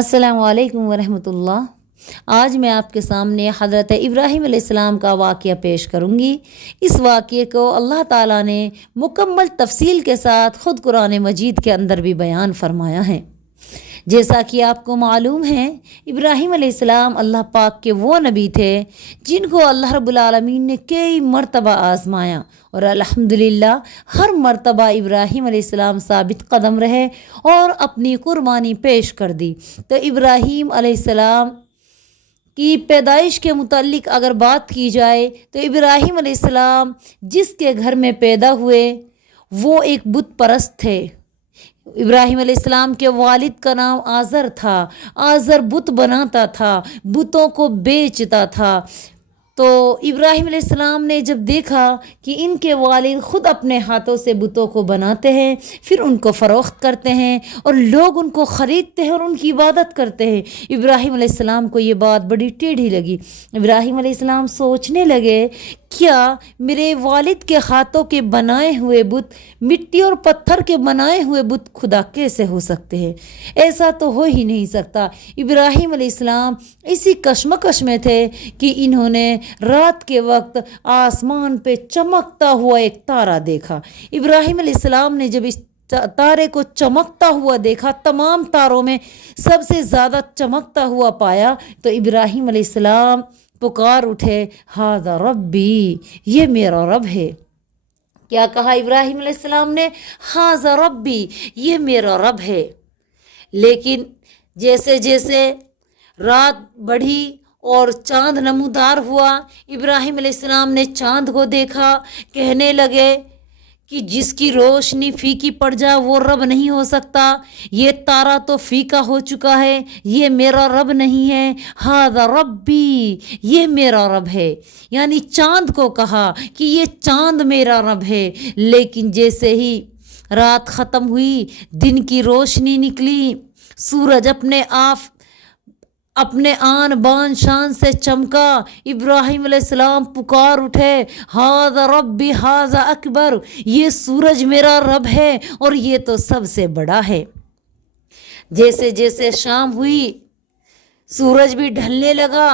السلام علیکم ورحمۃ اللہ۔ آج میں آپ کے سامنے حضرت ابراہیم علیہ السلام کا واقعہ پیش کروں گی۔ اس واقعے کو اللہ تعالیٰ نے مکمل تفصیل کے ساتھ خود قرآن مجید کے اندر بھی بیان فرمایا ہے۔ جیسا کہ آپ کو معلوم ہے، ابراہیم علیہ السلام اللہ پاک کے وہ نبی تھے جن کو اللہ رب العالمین نے کئی مرتبہ آزمایا، اور الحمدللہ ہر مرتبہ ابراہیم علیہ السلام ثابت قدم رہے اور اپنی قربانی پیش کر دی۔ تو ابراہیم علیہ السلام کی پیدائش کے متعلق اگر بات کی جائے تو ابراہیم علیہ السلام جس کے گھر میں پیدا ہوئے وہ ایک بت پرست تھے۔ ابراہیم علیہ السلام کے والد کا نام آزر تھا۔ آزر بت بناتا تھا، بتوں کو بیچتا تھا۔ تو ابراہیم علیہ السلام نے جب دیکھا کہ ان کے والد خود اپنے ہاتھوں سے بتوں کو بناتے ہیں، پھر ان کو فروخت کرتے ہیں اور لوگ ان کو خریدتے ہیں اور ان کی عبادت کرتے ہیں، ابراہیم علیہ السلام کو یہ بات بڑی ٹیڑھی لگی۔ ابراہیم علیہ السلام سوچنے لگے، کیا میرے والد کے ہاتھوں کے بنائے ہوئے بت، مٹی اور پتھر کے بنائے ہوئے بت خدا کیسے ہو سکتے ہیں؟ ایسا تو ہو ہی نہیں سکتا۔ ابراہیم علیہ السلام اسی کشمکش میں تھے کہ انہوں نے رات کے وقت آسمان پہ چمکتا ہوا ایک تارا دیکھا۔ ابراہیم علیہ السلام نے جب اس تارے کو چمکتا ہوا دیکھا، تمام تاروں میں سب سے زیادہ چمکتا ہوا پایا، تو ابراہیم علیہ السلام پکار اٹھے، ھذا ربی، یہ میرا رب ہے۔ کیا کہا ابراہیم علیہ السلام نے؟ ھذا ربی، یہ میرا رب ہے۔ لیکن جیسے جیسے رات بڑھی اور چاند نمودار ہوا، ابراہیم علیہ السلام نے چاند کو دیکھا، کہنے لگے کہ جس کی روشنی پھیکی پڑ جائے وہ رب نہیں ہو سکتا، یہ تارا تو پھیکا ہو چکا ہے، یہ میرا رب نہیں ہے۔ ھذا ربی، یہ میرا رب ہے، یعنی چاند کو کہا کہ یہ چاند میرا رب ہے۔ لیکن جیسے ہی رات ختم ہوئی، دن کی روشنی نکلی، سورج اپنے آن بان شان سے چمکا، ابراہیم علیہ السلام پکار اٹھے، ھذا ربی ھذا اکبر، یہ سورج میرا رب ہے اور یہ تو سب سے بڑا ہے۔ جیسے جیسے شام ہوئی، سورج بھی ڈھلنے لگا،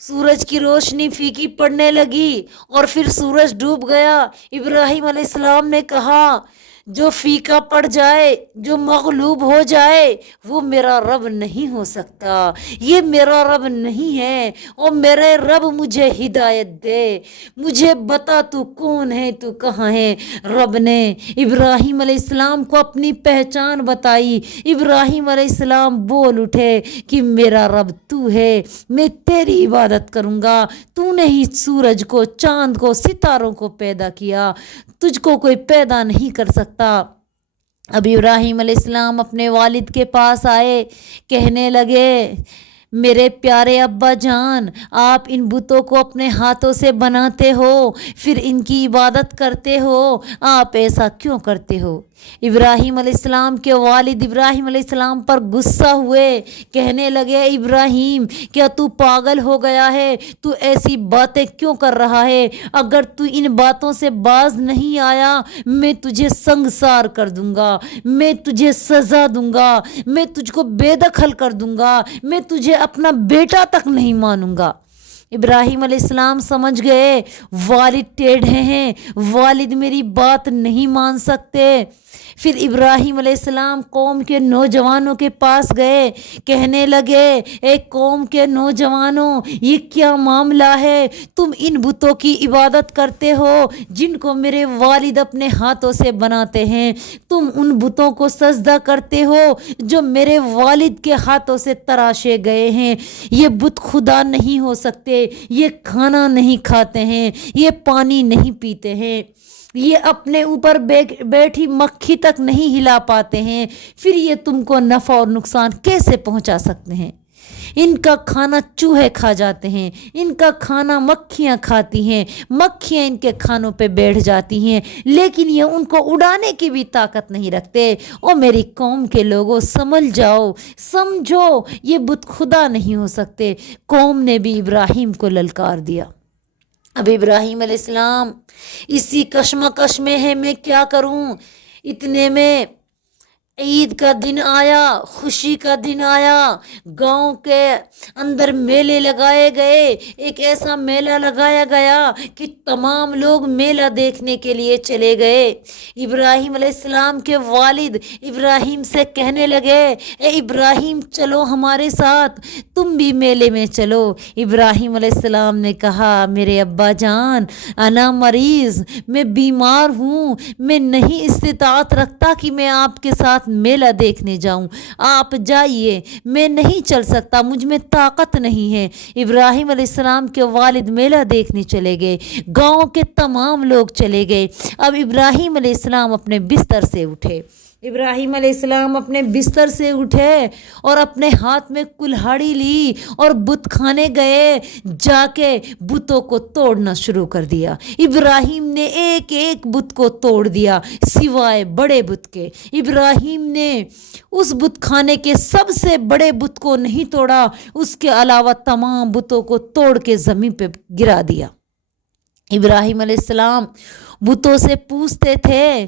سورج کی روشنی پھیکی پڑنے لگی اور پھر سورج ڈوب گیا۔ ابراہیم علیہ السلام نے کہا، جو پھیکا پڑ جائے، جو مغلوب ہو جائے، وہ میرا رب نہیں ہو سکتا، یہ میرا رب نہیں ہے۔ اور میرے رب مجھے ہدایت دے، مجھے بتا تو کون ہے، تو کہاں ہے۔ رب نے ابراہیم علیہ السلام کو اپنی پہچان بتائی۔ ابراہیم علیہ السلام بول اٹھے کہ میرا رب تو ہے، میں تیری عبادت کروں گا، تو نے ہی سورج کو، چاند کو، ستاروں کو پیدا کیا، تجھ کو کوئی پیدا نہیں کر سکتا۔ اب ابراہیم علیہ السلام اپنے والد کے پاس آئے، کہنے لگے، میرے پیارے ابا جان، آپ ان بتوں کو اپنے ہاتھوں سے بناتے ہو، پھر ان کی عبادت کرتے ہو، آپ ایسا کیوں کرتے ہو؟ ابراہیم علیہ السلام کے والد ابراہیم علیہ السلام پر غصہ ہوئے، کہنے لگے، ابراہیم کیا تو پاگل ہو گیا ہے؟ تو ایسی باتیں کیوں کر رہا ہے؟ اگر تو ان باتوں سے باز نہیں آیا، میں تجھے سنگسار کر دوں گا، میں تجھے سزا دوں گا، میں تجھ کو بے دخل کر دوں گا، میں تجھے اپنا بیٹا تک نہیں مانوں گا۔ ابراہیم علیہ السلام سمجھ گئے والد ٹیڑھے ہیں، والد میری بات نہیں مان سکتے۔ پھر ابراہیم علیہ السلام قوم کے نوجوانوں کے پاس گئے، کہنے لگے، اے قوم کے نوجوانوں، یہ کیا معاملہ ہے؟ تم ان بتوں کی عبادت کرتے ہو جن کو میرے والد اپنے ہاتھوں سے بناتے ہیں، تم ان بتوں کو سجدہ کرتے ہو جو میرے والد کے ہاتھوں سے تراشے گئے ہیں۔ یہ بت خدا نہیں ہو سکتے، یہ کھانا نہیں کھاتے ہیں، یہ پانی نہیں پیتے ہیں، یہ اپنے اوپر بیٹھی مکھی تک نہیں ہلا پاتے ہیں، پھر یہ تم کو نفع اور نقصان کیسے پہنچا سکتے ہیں؟ ان کا کھانا چوہے کھا جاتے ہیں، ان کا کھانا مکھیاں کھاتی ہیں، مکھیاں ان کے کھانوں پہ بیٹھ جاتی ہیں، لیکن یہ ان کو اڑانے کی بھی طاقت نہیں رکھتے۔ اور میری قوم کے لوگوں، سمجھ جاؤ، سمجھو، یہ بت خدا نہیں ہو سکتے۔ قوم نے بھی ابراہیم کو للکار دیا۔ اب ابراہیم علیہ السلام اسی کشمکش میں ہے، میں کیا کروں؟ اتنے میں عید کا دن آیا، خوشی کا دن آیا، گاؤں کے اندر میلے لگائے گئے، ایک ایسا میلہ لگایا گیا کہ تمام لوگ میلہ دیکھنے کے لیے چلے گئے۔ ابراہیم علیہ السلام کے والد ابراہیم سے کہنے لگے، اے ابراہیم چلو ہمارے ساتھ، تم بھی میلے میں چلو۔ ابراہیم علیہ السلام نے کہا، میرے ابا جان انا مریض، میں بیمار ہوں، میں نہیں استطاعت رکھتا کہ میں آپ کے ساتھ میلہ دیکھنے جاؤں، آپ جائیے، میں نہیں چل سکتا، مجھ میں طاقت نہیں ہے۔ ابراہیم علیہ السلام کے والد میلہ دیکھنے چلے گئے، گاؤں کے تمام لوگ چلے گئے۔ اب ابراہیم علیہ السلام اپنے بستر سے اٹھے، ابراہیم علیہ السلام اپنے بستر سے اٹھے اور اپنے ہاتھ میں کلہاڑی لی اور بت خانے گئے، جا کے بتوں کو توڑنا شروع کر دیا۔ ابراہیم نے ایک ایک بت کو توڑ دیا سوائے بڑے بت کے۔ ابراہیم نے اس بت خانے کے سب سے بڑے بت کو نہیں توڑا، اس کے علاوہ تمام بتوں کو توڑ کے زمین پہ گرا دیا۔ ابراہیم علیہ السلام بتوں سے پوچھتے تھے،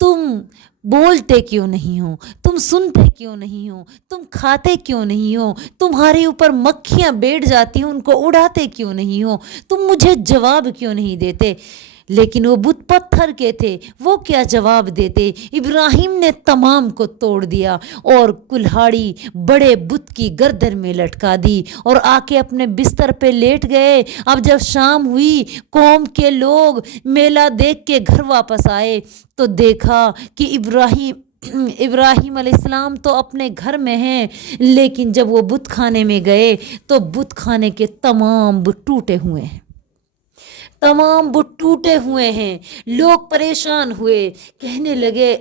تم بولتے کیوں نہیں ہو، تم سنتے کیوں نہیں ہو، تم کھاتے کیوں نہیں ہو، تمہارے اوپر مکھیاں بیٹھ جاتی ہیں ان کو اڑاتے کیوں نہیں ہو، تم مجھے جواب کیوں نہیں دیتے؟ لیکن وہ بت پتھر کے تھے، وہ کیا جواب دیتے؟ ابراہیم نے تمام کو توڑ دیا اور کلہاڑی بڑے بت کی گردن میں لٹکا دی اور آ کے اپنے بستر پہ لیٹ گئے۔ اب جب شام ہوئی، قوم کے لوگ میلہ دیکھ کے گھر واپس آئے تو دیکھا کہ ابراہیم علیہ السلام تو اپنے گھر میں ہیں، لیکن جب وہ بت خانے میں گئے تو بت خانے کے تمام بت ٹوٹے ہوئے ہیں، تمام بت ٹوٹے ہوئے ہیں۔ لوگ پریشان ہوئے، کہنے لگے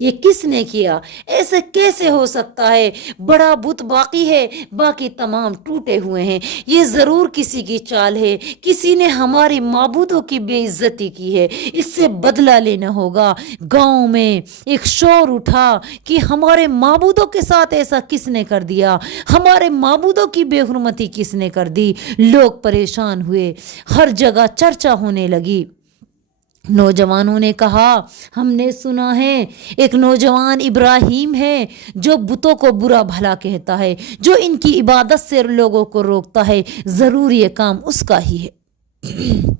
یہ کس نے کیا؟ ایسے کیسے ہو سکتا ہے؟ بڑا بت باقی ہے، باقی تمام ٹوٹے ہوئے ہیں، یہ ضرور کسی کی چال ہے، کسی نے ہمارے معبودوں کی بے عزتی کی ہے، اس سے بدلہ لینا ہوگا۔ گاؤں میں ایک شور اٹھا کہ ہمارے معبودوں کے ساتھ ایسا کس نے کر دیا، ہمارے معبودوں کی بے حرمتی کس نے کر دی؟ لوگ پریشان ہوئے، ہر جگہ چرچا ہونے لگی۔ نوجوانوں نے کہا، ہم نے سنا ہے ایک نوجوان ابراہیم ہے جو بتوں کو برا بھلا کہتا ہے، جو ان کی عبادت سے لوگوں کو روکتا ہے، ضرور یہ کام اس کا ہی ہے۔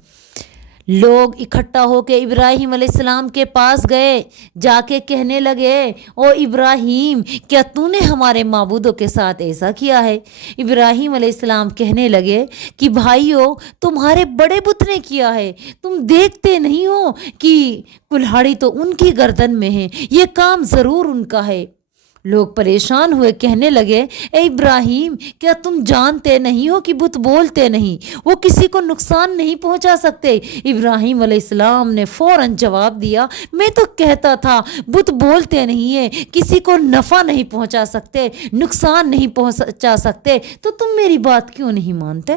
لوگ اکٹھا ہو کے ابراہیم علیہ السلام کے پاس گئے، جا کے کہنے لگے، او ابراہیم کیا تو نے ہمارے معبودوں کے ساتھ ایسا کیا ہے؟ ابراہیم علیہ السلام کہنے لگے کہ بھائیو تمہارے بڑے بت نے کیا ہے، تم دیکھتے نہیں ہو کہ کلہاڑی تو ان کی گردن میں ہے، یہ کام ضرور ان کا ہے۔ لوگ پریشان ہوئے، کہنے لگے، اے ابراہیم کیا تم جانتے نہیں ہو کہ بت بولتے نہیں، وہ کسی کو نقصان نہیں پہنچا سکتے؟ ابراہیم علیہ السلام نے فوراً جواب دیا، میں تو کہتا تھا بت بولتے نہیں ہیں، کسی کو نفع نہیں پہنچا سکتے، نقصان نہیں پہنچا سکتے، تو تم میری بات کیوں نہیں مانتے؟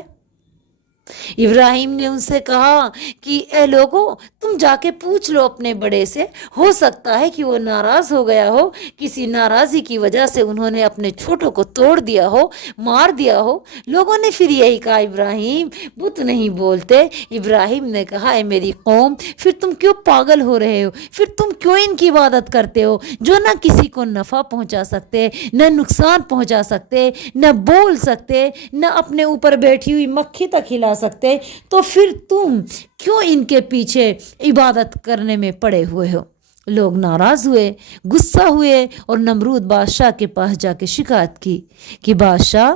ابراہیم نے ان سے کہا کہ اے لوگو تم جا کے پوچھ لو اپنے بڑے سے، ہو سکتا ہے کہ وہ ناراض ہو گیا ہو، کسی ناراضی کی وجہ سے انہوں نے اپنے چھوٹوں کو توڑ دیا ہو، مار دیا ہو۔ لوگوں نے پھر یہی کہا، ابراہیم بت نہیں بولتے۔ ابراہیم نے کہا، اے میری قوم پھر تم کیوں پاگل ہو رہے ہو، پھر تم کیوں ان کی عبادت کرتے ہو جو نہ کسی کو نفع پہنچا سکتے، نہ نقصان پہنچا سکتے، نہ بول سکتے، نہ اپنے اوپر بیٹھی ہوئی مکھی تک ہلا سکتے، تو پھر تم کیوں ان کے پیچھے عبادت کرنے میں پڑے ہوئے ہو؟ لوگ ناراض ہوئے، غصہ ہوئے اور نمرود بادشاہ کے پاس جا کے شکایت کی کہ بادشاہ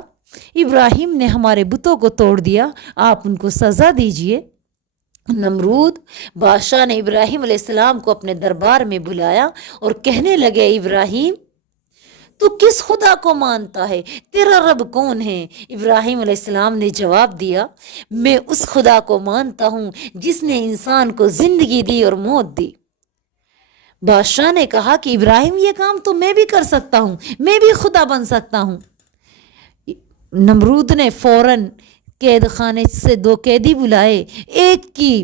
ابراہیم نے ہمارے بتوں کو توڑ دیا، آپ ان کو سزا دیجئے۔ نمرود بادشاہ نے ابراہیم علیہ السلام کو اپنے دربار میں بلایا اور کہنے لگے، ابراہیم تو کس خدا کو مانتا ہے؟ تیرا رب کون ہے؟ ابراہیم علیہ السلام نے جواب دیا، میں اس خدا کو مانتا ہوں جس نے انسان کو زندگی دی اور موت دی۔ بادشاہ نے کہا کہ ابراہیم یہ کام تو میں بھی کر سکتا ہوں، میں بھی خدا بن سکتا ہوں۔ نمرود نے فوراً قید خانے سے 2 قیدی بلائے، ایک کی